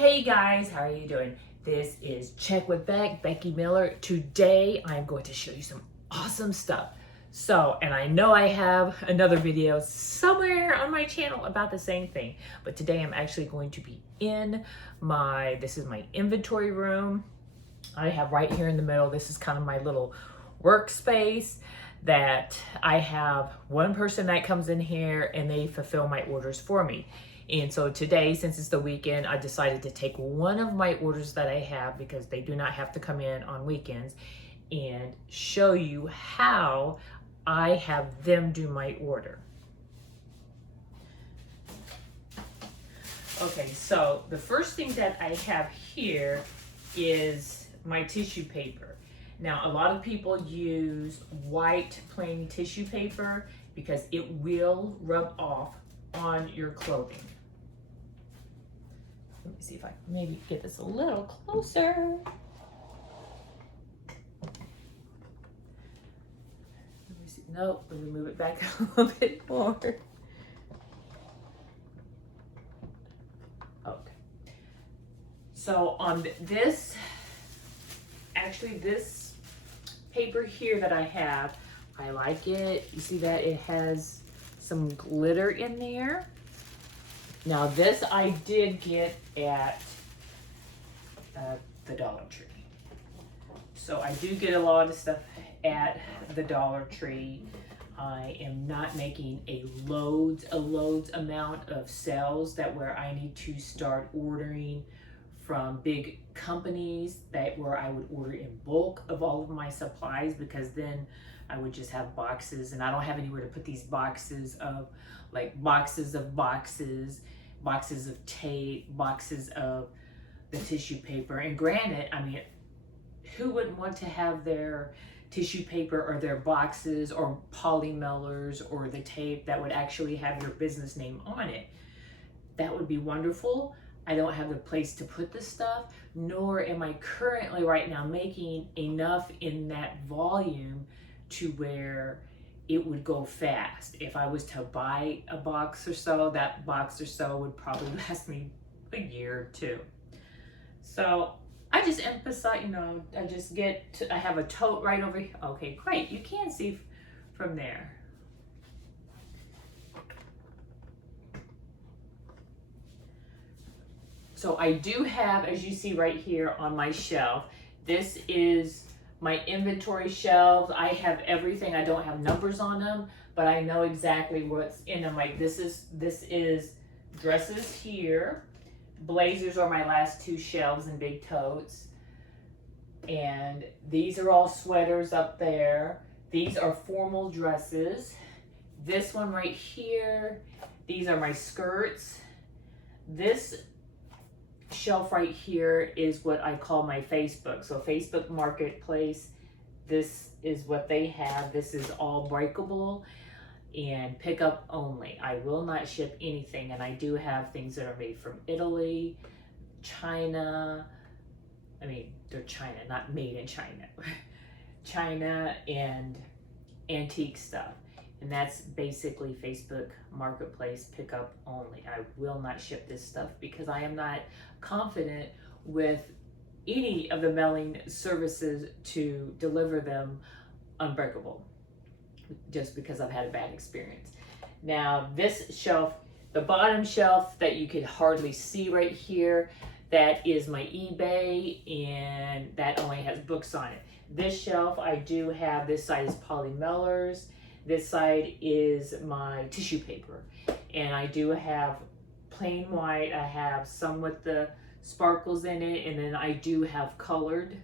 Hey guys, how are you doing? This is Check with Becky Miller. Today I'm going to show you some awesome stuff. And I know I have another video somewhere on my channel about the same thing, but today I'm actually going to be in this is my inventory room. I have right here in the middle, this is kind of my little workspace that I have one person that comes in here and they fulfill my orders for me. And so today, since it's the weekend, I decided to take one of my orders that I have, because they do not have to come in on weekends, and show you how I have them do my order. Okay, so the first thing that I have here is my tissue paper. Now, a lot of people use white plain tissue paper because it will rub off on your clothing. Let me see if I can maybe get this a little closer. Let me see. Nope, let me move it back a little bit more. Okay. So on this, actually this paper here that I have, I like it. You see that it has some glitter in there. Now this I did get at the Dollar Tree. So I do get a lot of stuff at the Dollar Tree. I am not making a loads amount of sales where I need to start ordering from big companies where I would order in bulk of all of my supplies, because then I would just have boxes, and I don't have anywhere to put these boxes of boxes of tape, boxes of the tissue paper. And granted, I mean, who wouldn't want to have their tissue paper or their boxes or polymailers or the tape that would actually have your business name on it? That would be wonderful. I don't have the place to put this stuff, nor am I currently right now making enough in that volume to where it would go fast. If I was to buy a box or so, that box or so would probably last me a year or two. So I just emphasize, I have a tote right over here. Okay, great. You can see from there. So I do have, as you see right here on my shelf, this is my inventory shelves. I have everything. I don't have numbers on them, but I know exactly what's in them. Like this is dresses here. Blazers are my last two shelves in big totes. And these are all sweaters up there. These are formal dresses. This one right here, these are my skirts. This shelf right here is what I call my Facebook. So Facebook Marketplace, this is what they have. This is all breakable and pickup only. I will not ship anything, and I do have things that are made from Italy, China. I mean, they're China, not made in China. China and antique stuff. And that's basically Facebook Marketplace pickup only. I will not ship this stuff because I am not confident with any of the mailing services to deliver them unbreakable, just because I've had a bad experience. Now this shelf, the bottom shelf that you could hardly see right here, that is my eBay, and that only has books on it. This shelf, I do have, this side is polymailers. This side is my tissue paper, and I do have plain white. I have some with the sparkles in it, and then I do have colored.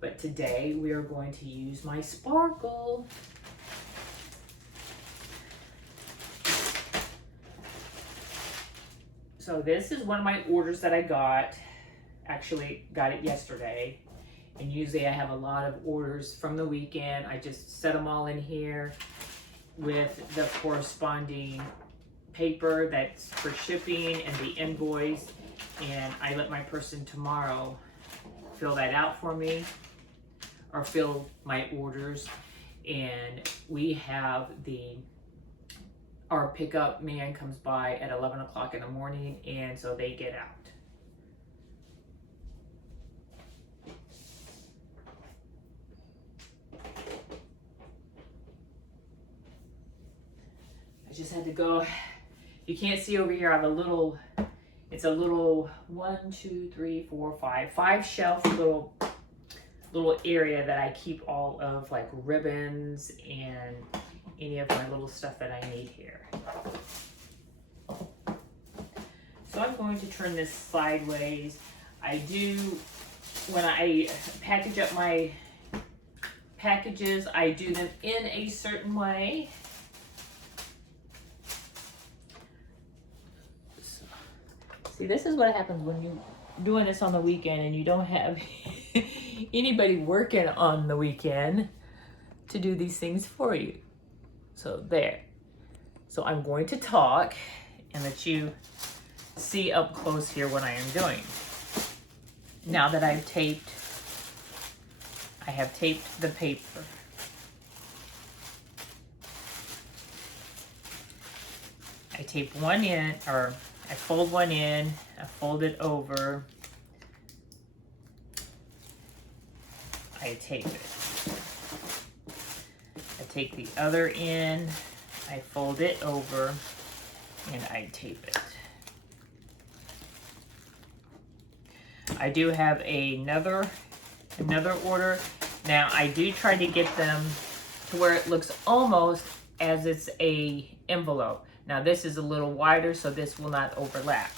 But today we are going to use my sparkle. So this is one of my orders that I got. Actually got it yesterday. And usually I have a lot of orders from the weekend. I just set them all in here with the corresponding paper that's for shipping and the invoice. And I let my person tomorrow fill that out for me, or fill my orders. And we have our pickup man comes by at 11 o'clock in the morning, and so they get out. just had to go. You can't see over here. I have a little, it's a little 5 shelf little area that I keep all of like ribbons and any of my little stuff that I need here. So I'm going to turn this sideways. I do, when I package up my packages, I do them in a certain way. See, this is what happens when you're doing this on the weekend and you don't have anybody working on the weekend to do these things for you. So there. So I'm going to talk and let you see up close here what I am doing. Now that I have taped the paper. I tape one in, or I fold one in, I fold it over, I tape it. I take the other end, I fold it over, and I tape it. I do have another order. Now I do try to get them to where it looks almost as it's a envelope. Now this is a little wider, so this will not overlap.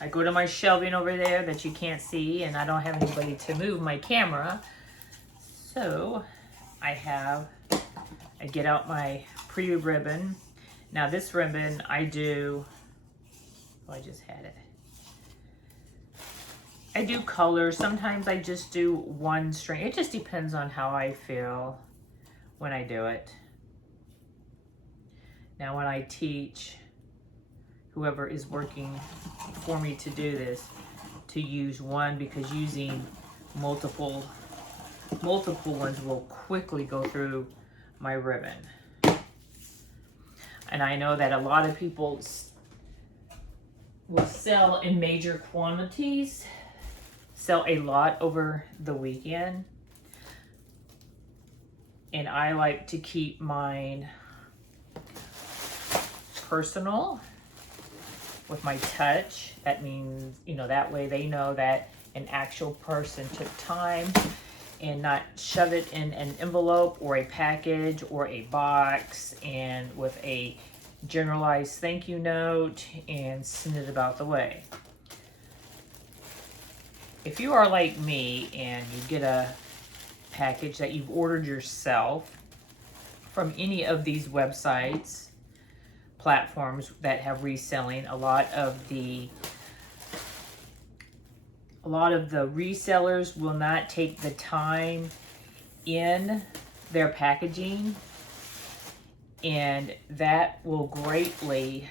I go to my shelving over there that you can't see, and I don't have anybody to move my camera. So I get out my pretty ribbon. Now this ribbon I do, I just had it. I do colors. Sometimes I just do one string. It just depends on how I feel when I do it. Now when I teach whoever is working for me to do this, to use one, because using multiple ones will quickly go through my ribbon. And I know that a lot of people will sell in major quantities, sell a lot over the weekend. And I like to keep mine personal with my touch. That means, you know, that way they know that an actual person took time and not shove it in an envelope or a package or a box and with a generalized thank you note and send it about the way. If you are like me and you get a package that you've ordered yourself from any of these websites, platforms that have reselling, a lot of the resellers will not take the time in their packaging, and that will greatly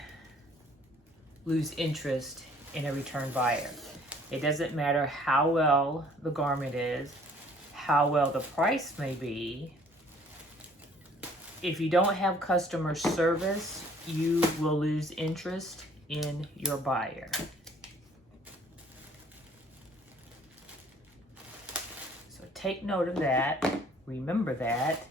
lose interest in a return buyer. It doesn't matter how well the garment is, how well the price may be. If you don't have customer service, you will lose interest in your buyer. So take note of that. Remember that.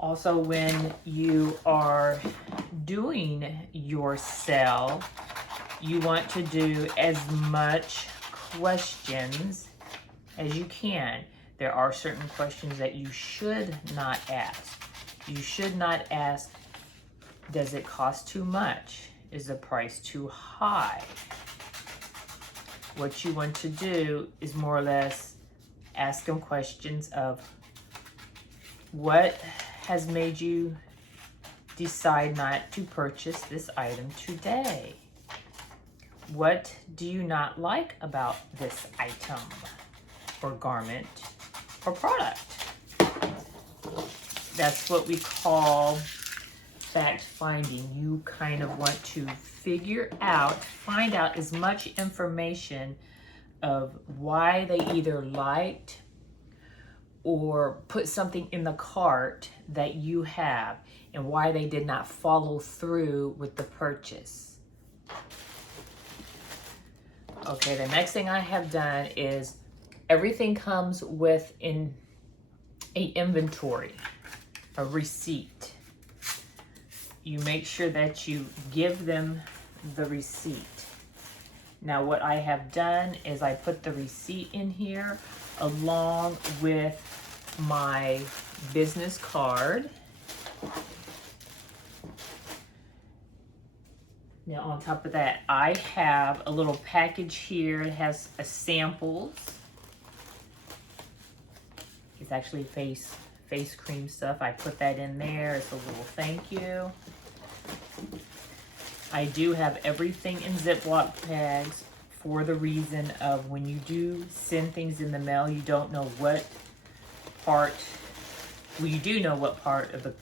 Also, when you are doing your sell, you want to do as much questions as you can. There are certain questions that you should not ask. You should not ask, does it cost too much? Is the price too high? What you want to do is more or less ask them questions of, what has made you decide not to purchase this item today? What do you not like about this item or garment or product? That's what we call fact finding. You kind of want to find out as much information of why they either liked or put something in the cart that you have and why they did not follow through with the purchase. Okay, the next thing I have done is everything comes with an inventory, a receipt. You make sure that you give them the receipt. Now what I have done is I put the receipt in here along with my business card. Now on top of that, I have a little package here. It has a samples. It's actually face cream stuff. I put that in there. It's a little thank you. I do have everything in Ziploc bags for the reason of when you do send things in the mail, you don't know what part, well, you do know what part of the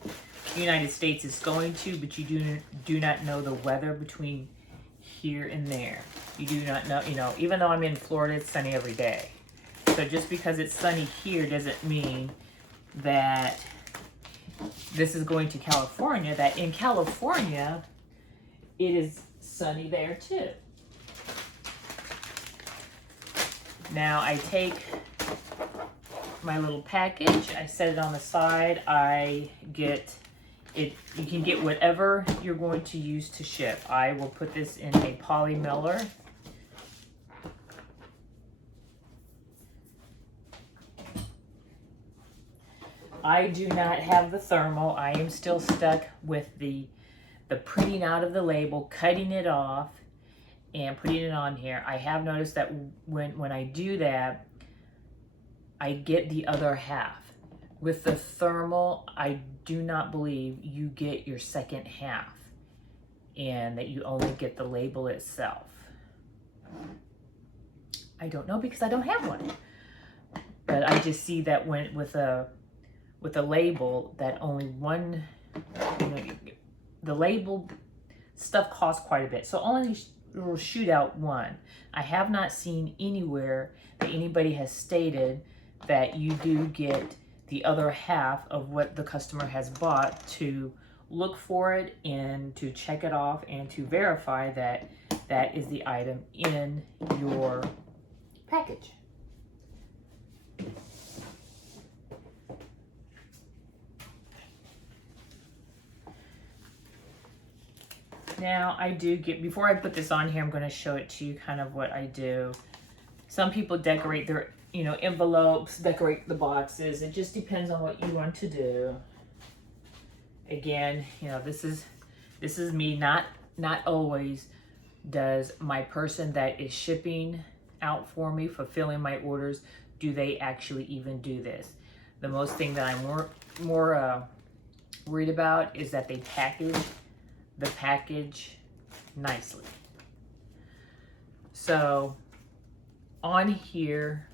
United States it's going to, but you do not know the weather between here and there. You do not know, you know, even though I'm in Florida, it's sunny every day. So just because it's sunny here doesn't mean that this is going to California, that in California, it is sunny there too. Now I take my little package, I set it on the side, I get it, you can get whatever you're going to use to ship. I will put this in a poly mailer. I do not have the thermal. I am still stuck with the printing out of the label, cutting it off, and putting it on here. I have noticed that when I do that, I get the other half. With the thermal, I do not believe you get your second half and that you only get the label itself. I don't know because I don't have one. But I just see that when with a label that only one, you know, the label stuff costs quite a bit. So only will shoot out one. I have not seen anywhere that anybody has stated that you do get the other half of what the customer has bought to look for it and to check it off and to verify that that is the item in your package. Now I do get, before I put this on here, I'm going to show it to you kind of what I do. Some people decorate their, you know, envelopes, decorate the boxes. It just depends on what you want to do. Again, you know, this is me. Not always does my person that is shipping out for me, fulfilling my orders, do they actually even do this. The most thing that I'm more worried about is that they package the package nicely. So on here,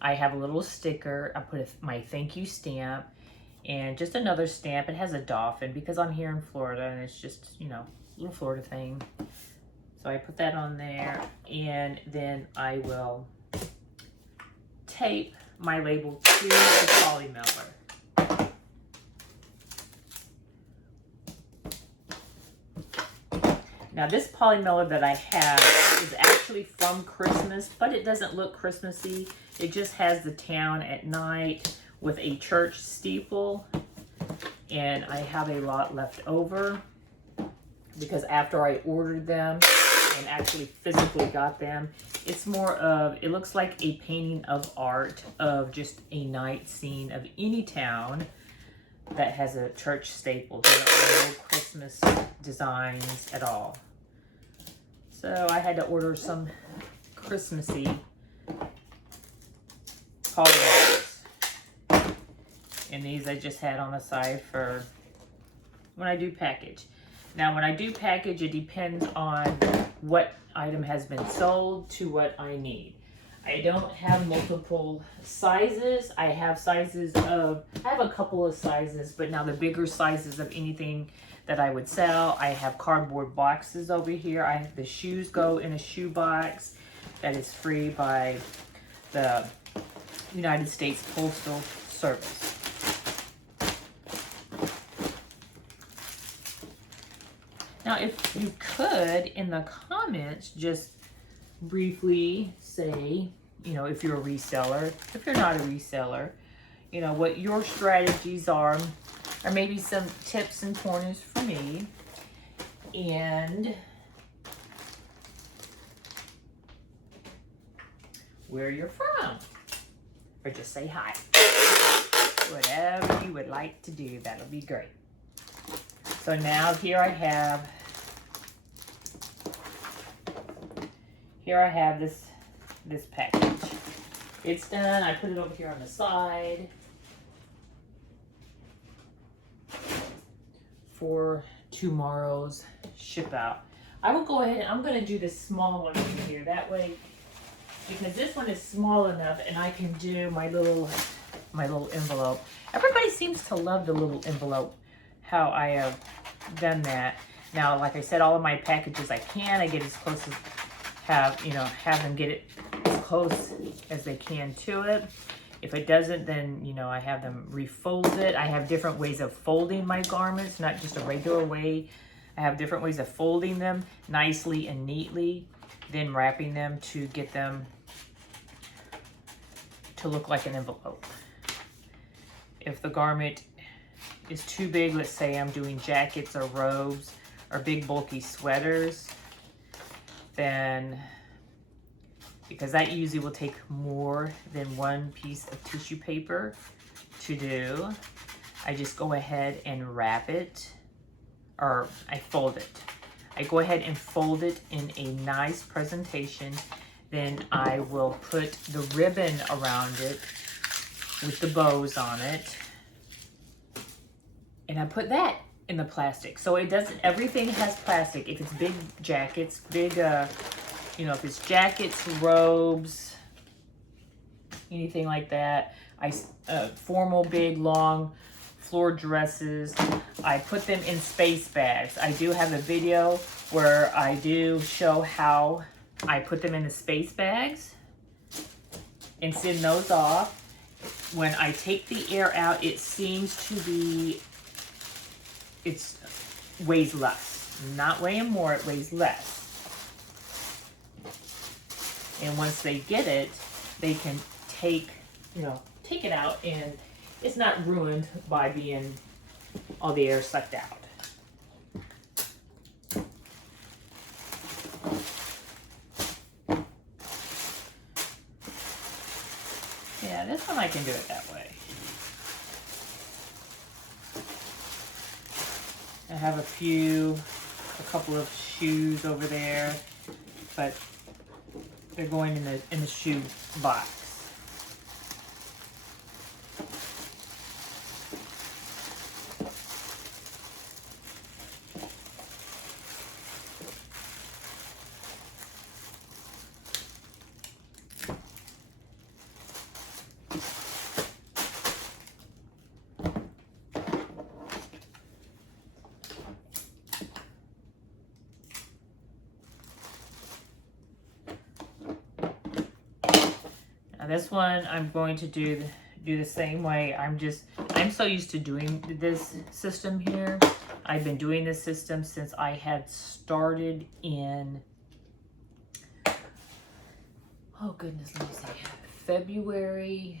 I have a little sticker. I put my thank you stamp and just another stamp. It has a dolphin because I'm here in Florida and it's just, you know, a little Florida thing. So I put that on there and then I will tape my label to the poly mailer. Now this poly mailer that I have is actually from Christmas, but it doesn't look Christmassy. It just has the town at night with a church steeple. And I have a lot left over because after I ordered them and actually physically got them, it's more of, it looks like a painting of art of just a night scene of any town that has a church staple. There are no Christmas designs at all. So I had to order some Christmassy polymers. And these I just had on the side for when I do package. Now when I do package, it depends on what item has been sold to what I need. I don't have multiple sizes. I have a couple of sizes, but now the bigger sizes of anything that I would sell. I have cardboard boxes over here. The shoes go in a shoe box. that is free by the United States Postal Service. Now, if you could, in the comments, just briefly say, you know, if you're a reseller, if you're not a reseller, you know, what your strategies are, or maybe some tips and pointers for me, and where you're from, or just say hi. Whatever you would like to do, that'll be great. So now here I have this package. It's done. I put it over here on the side for tomorrow's ship out. I will go ahead and I'm going to do the small one over here. That way, because this one is small enough and I can do my little envelope. Everybody seems to love the little envelope, how I have done that. Now, like I said, all of my packages I get as close as have them get it as close as they can to it. If it doesn't, then, you know, I have them refold it. I have different ways of folding my garments, not just a regular way. I have different ways of folding them nicely and neatly, then wrapping them to get them to look like an envelope. If the garment is too big, let's say I'm doing jackets or robes or big bulky sweaters, then, because that usually will take more than one piece of tissue paper to do, I just go ahead and wrap it, or I fold it. I go ahead and fold it in a nice presentation. Then I will put the ribbon around it with the bows on it. And I put that in the plastic. So it doesn't, everything has plastic. If it's big jackets, big, you know, if it's jackets, robes, anything like that, formal, big, long floor dresses, I put them in space bags. I do have a video where I do show how I put them in the space bags and send those off. When I take the air out, it seems to be, it weighs less. Not weighing more, it weighs less. And once they get it, they can take it out, and it's not ruined by being all the air sucked out. Yeah, this one I can do it that way. I have a couple of shoes over there, but they're going in the shoe box. Now this one I'm going to do the same way. I'm so used to doing this system here. I've been doing this system since I had started in, oh goodness, let me see, February.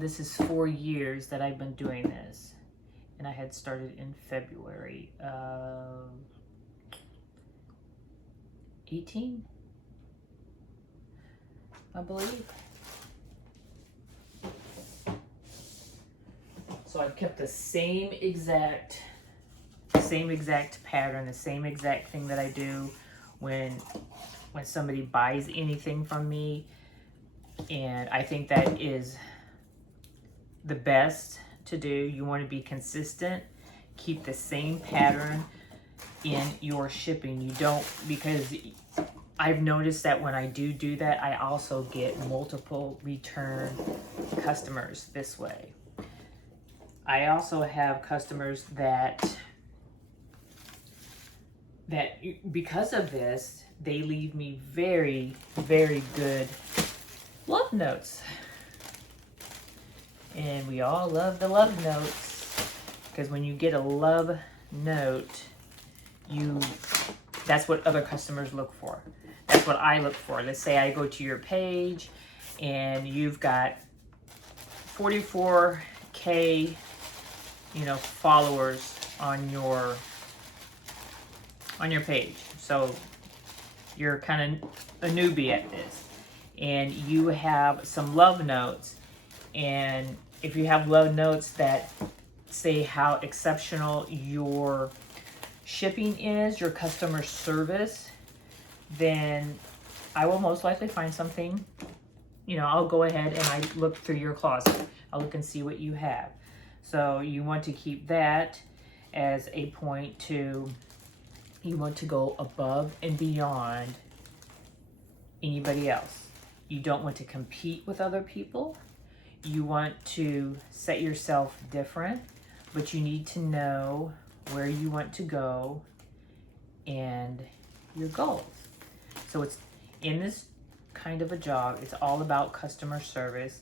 This is 4 years that I've been doing this. And I had started in February of 18, I believe. So I've kept the same exact pattern, the same exact thing that I do when somebody buys anything from me. And I think that is the best to do. You want to be consistent, keep the same pattern in your shipping. You don't, because I've noticed that when I do that, I also get multiple return customers this way. I also have customers that because of this, they leave me very, very good love notes. And we all love the love notes, because when you get a love note, that's what other customers look for. That's what I look for. Let's say I go to your page and you've got 44K, followers on your page. So you're kind of a newbie at this, and you have some love notes. And if you have love notes that say how exceptional your shipping is, your customer service, then I will most likely find something. I'll go ahead and I look through your closet. I'll look and see what you have. So you want to keep that as a point to, you want to go above and beyond anybody else. You don't want to compete with other people. You want to set yourself different, but you need to know where you want to go and your goals. So it's in this kind of a job, it's all about customer service.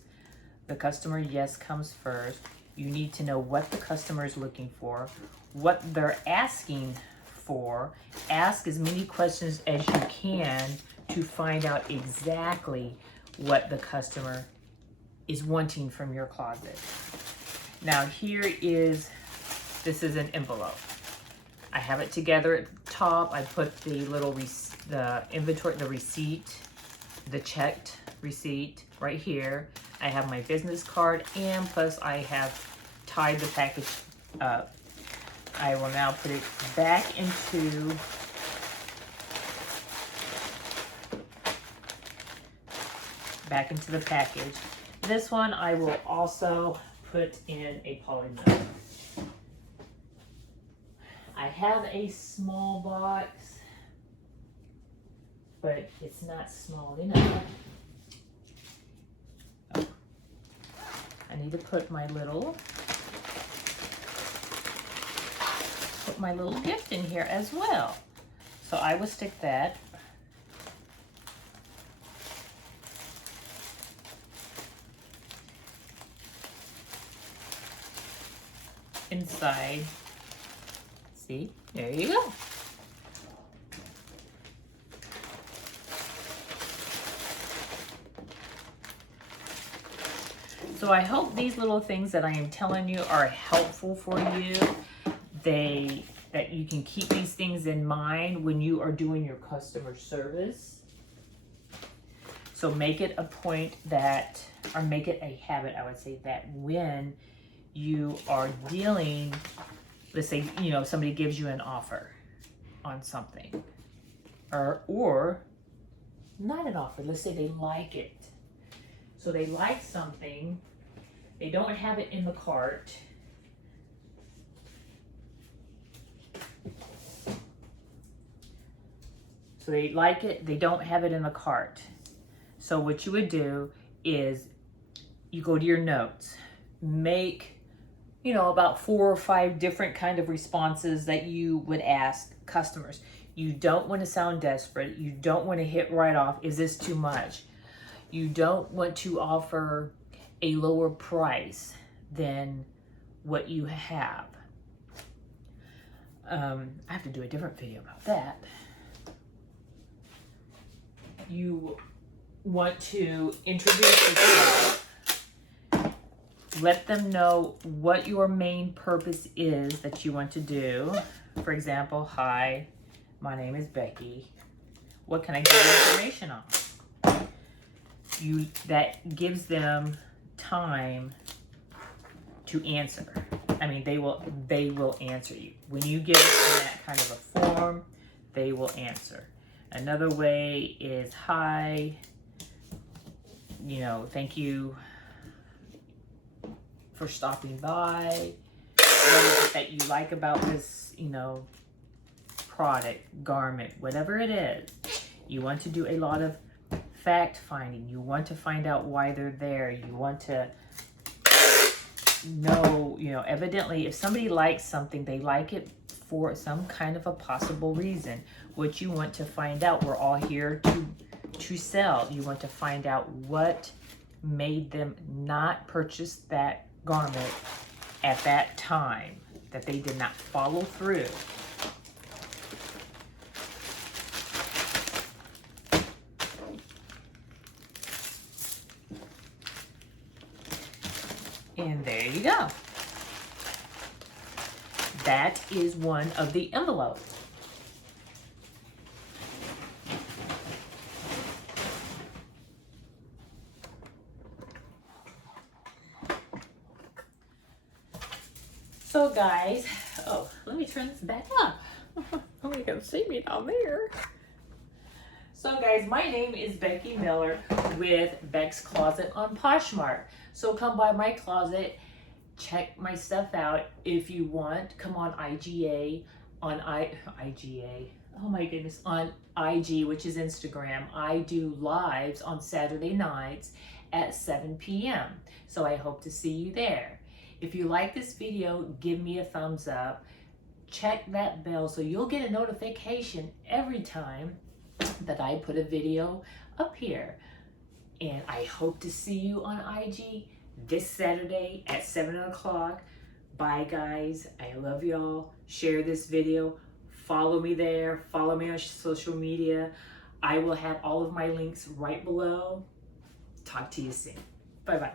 The customer, yes, comes first. You need to know what the customer is looking for, what they're asking for. Ask as many questions as you can to find out exactly what the customer is wanting from your closet. Now this is an envelope. I have it together at the top. I put the little the inventory, the receipt, the checked receipt right here. I have my business card, and plus I have tied the package up. I will now put it back into the package. This one I will also put in a poly note. I have a small box, but it's not small enough. Oh. I need to put my little gift in here as well. So I will stick that inside. See, there you go. So I hope these little things that I am telling you are helpful for you. That you can keep these things in mind when you are doing your customer service. So make it a point or make it a habit, I would say, that when you are dealing, let's say, somebody gives you an offer on something, or not an offer, let's say they like it. So they like something, they don't have it in the cart. So they like it, they don't have it in the cart. So what you would do is you go to your notes, make, about 4 or 5 different kind of responses that you would ask customers. You don't want to sound desperate. You don't want to hit right off, is this too much? You don't want to offer a lower price than what you have. I have to do a different video about that. You want to introduce yourself. Let them know what your main purpose is that you want to do. For example, hi, my name is Becky. What can I give you information on? That gives them time to answer. I mean, they will answer you. When you give them that kind of a form, they will answer. Another way is, hi, thank you for stopping by. What is it that you like about this, product, garment, whatever it is? You want to do a lot of fact finding. You want to find out why they're there. You want to know, evidently if somebody likes something, they like it for some kind of a possible reason. What you want to find out, we're all here to sell. You want to find out what made them not purchase that garment at that time, that they did not follow through. And there you go. That is one of the envelopes. So guys, oh, let me turn this back up. Oh, you can see me down there. So guys, my name is Becky Miller with Becscloset on Poshmark. So come by my closet, check my stuff out if you want. Come on IGA, on IGA, oh my goodness, on IG, which is Instagram. I do lives on Saturday nights at 7 p.m. So I hope to see you there. If you like this video, give me a thumbs up. Check that bell so you'll get a notification every time that I put a video up here. And I hope to see you on IG this Saturday at 7 o'clock. Bye guys, I love y'all. Share this video, follow me there, follow me on social media. I will have all of my links right below. Talk to you soon. Bye bye.